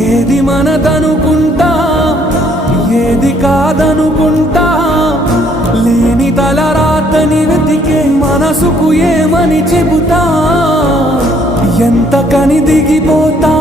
ఏది మనదనుకుంటా ఏది కాదనుకుంటా లేని తలరాతని వెతికే మనసుకు ఏమని చెబుతా ఎంత కని దిగిపోతా